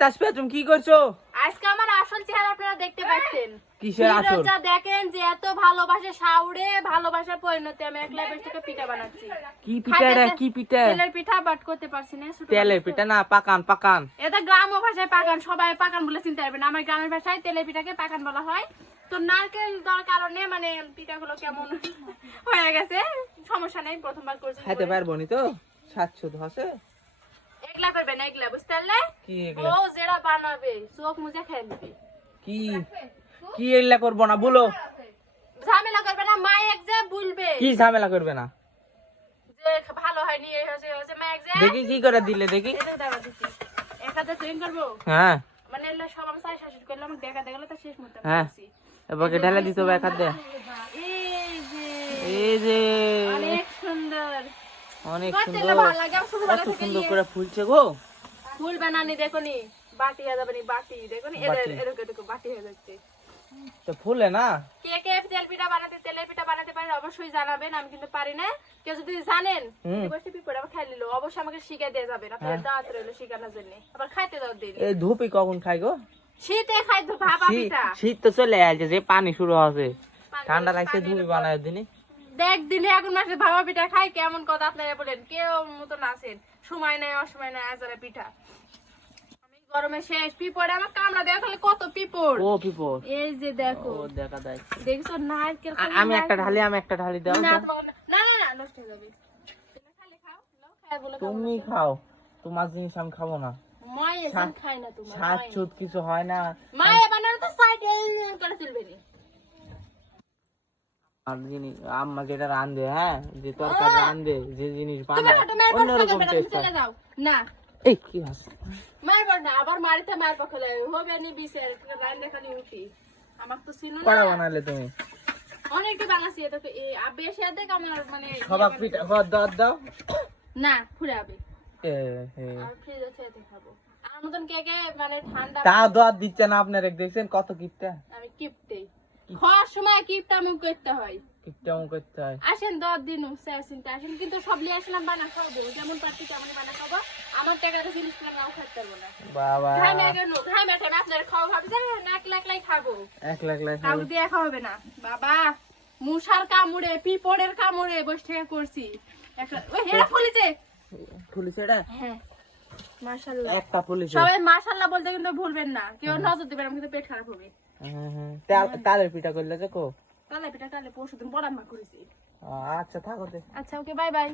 তাসফিয়া তুমি কি করছো? আজকে আমার আসল চেহারা আপনারা দেখতে পাচ্ছেন। কিসের আসল? ভিডিওটা দেখেন যে এত ভালোবাসে শাউরে, ভালোবাসার পরিণতি আমি একলা বসে পিঠা বানাচ্ছি। কি পিঠা এটা? কি পিঠা? তেলের পিঠা, বাট করতে পারছি না। তেলের পিঠা না, পাকান। এটা গ্রাম্য ভাষায় পাকান, সবাই পাকান বলে চিনতে পারবেন। আমার গ্রামের ভাষায় তেলের পিঠাকে পাকান বলা হয়। তো নারকেল দেওয়ার কারণে মানে পিঠাগুলো কেমন হয়ে গেছে, সমস্যা নেই, প্রথমবার করছি। খাইতে পারবো নি তো? স্বাদ আছে? একলা করবেন, একলা, বুঝতে পারলে? কি একলা? ও যেটা বানাবে চোখ মুজে খেয়ে নিবে। কি এগুলা করবো না বলো? ঝামেলা করবে না, মা এক যে বলবে। কি ঝামেলা করবে না? যে ভালো হয়নি, এই হয়েছে মা এক যে। দেখি কি করে দিলে দেখি। এক হাতে ট্রেন করবো। হ্যাঁ মানে এলা সব আমি সাই শাশুড়ি করলাম, দেখা দেখলো তো শেষ মুহূর্তে হ্যাঁ, করছি। এবার ঢেলে দিতে হবে এক হাত দিয়ে। এই যে অনেক সুন্দর, অনেক করতে সুন্দর, ভালো লাগে। আমি ছোটবেলা কত থেকে সুন্দর করে ফুলছে গো। ফুল বানানি দেখোনি, বাটি হয়ে যাবে নি, বাটি দেখোনি, বাটি। এরকম বাটি হয়ে যাচ্ছে। তো ফুলে না? কে কে তেলের পিঠা বানাতে পারেন অবশ্যই জানাবেন, আমি কিন্তু পারি না। কেউ যদি জানেন বসে পিপড়ে আবার খাই নিল, অবশ্যই আমাকে শিখে দিয়ে যাবেন। আপনার দাঁত রইলো শিখানোর জন্য, আবার খাইতে দাও দিন। এই ধুপি কখন খাই গো? শীতে খাই তো ভাপা পিঠা। শীত তো চলে আসছে, যে পানি শুরু আছে, ঠান্ডা লাগছে, ধুপি বানায় দিনি। দেখ দিনে আগুন মাসে ভাপা পিঠা খাই, কেমন কথা আপনারা বলেন। কেউ মতন আছেন, সময় নেই অসময় নেই আজারে পিঠা। আমি গরমে শেষ, পিপড়ে আমার কামড়া দেওয়া খালি কত পিপড়। ও পিপড়, এই যে দেখো, ও দেখা যায়। দেখছো নারকেল। আমি একটা ঢালি দাও। না না না, নষ্ট হয়ে যাবে। তুমি খালি খাও, নাও খাই বলে। তুমি খাও, তোমার জিনিস আমি খাবো না। মাই এসন খাই না তোমার। স্বাদ চুত কিছু হয় না। মাই বানানো তো সাইডে করে তুলবে নি। আর জিনিস আম্মা যেটা রান্ধে, হ্যাঁ যে তরকারি রান্ধে, যে জিনিস তুমি বানায় হটো মার পর অন্যরকম খাবে, টেস্ট তুমি চলে হয়। যাও। না এই কি আছে? মার পর না, আবার মারিতে মার পখলে হবে নি বিশের রাইন দেখালি উঠি। আমার তো ছিল কড়া না। বানালে তুমি? অনেকটা বানাছি, তো এই বেশি দেখ আমার মানে সবাক পিঠা দাও। না ফুরাবে। এ হে, আর ফ্রিজে ছেড়ে খাবো। আমার মতন কে কে মানে ঠান্ডা। তা দাও দিচ্ছে না আপনারা, দেখছেন কত কিপটা। আমি কিপটে খাওয়ার সময় কিপটা মুখ করতে হয়। কিপটা মুখ করতে হয়। আসেন 10 দিন চিন্তা আসেন, কিন্তু সব লিয়ে আসলাম বানা খাবো, যেমন পাচ্ছি তেমনই বানা খাবো। আমার টাকাতে জিনিস কিনে নাও খাইতে পারবো না। বাবা ঘাই মেটে আপনার খাওয়া ভাবি যে এক লাখ খাবো, এক লাখ কাউ দিয়ে খাওয়া হবে না। বাবা মুসার কামড়ে, পিপড়ের কামড়ে বসে থেকে করছি। ফুলিছে এটা? হ্যাঁ মাশাআল্লাহ, একটা ফুলিছে। সবাই মাশাআল্লাহ বলতে কিন্তু ভুলবেন না, কেউ নজর দিবেন, কিন্তু পেট খারাপ হবে। তালের পিঠা করলে দেখো। কালে পিঠা কালে পরশুদিন বড় মা করেছি। আচ্ছা থাকো। আচ্ছা ওকে, বাই বাই।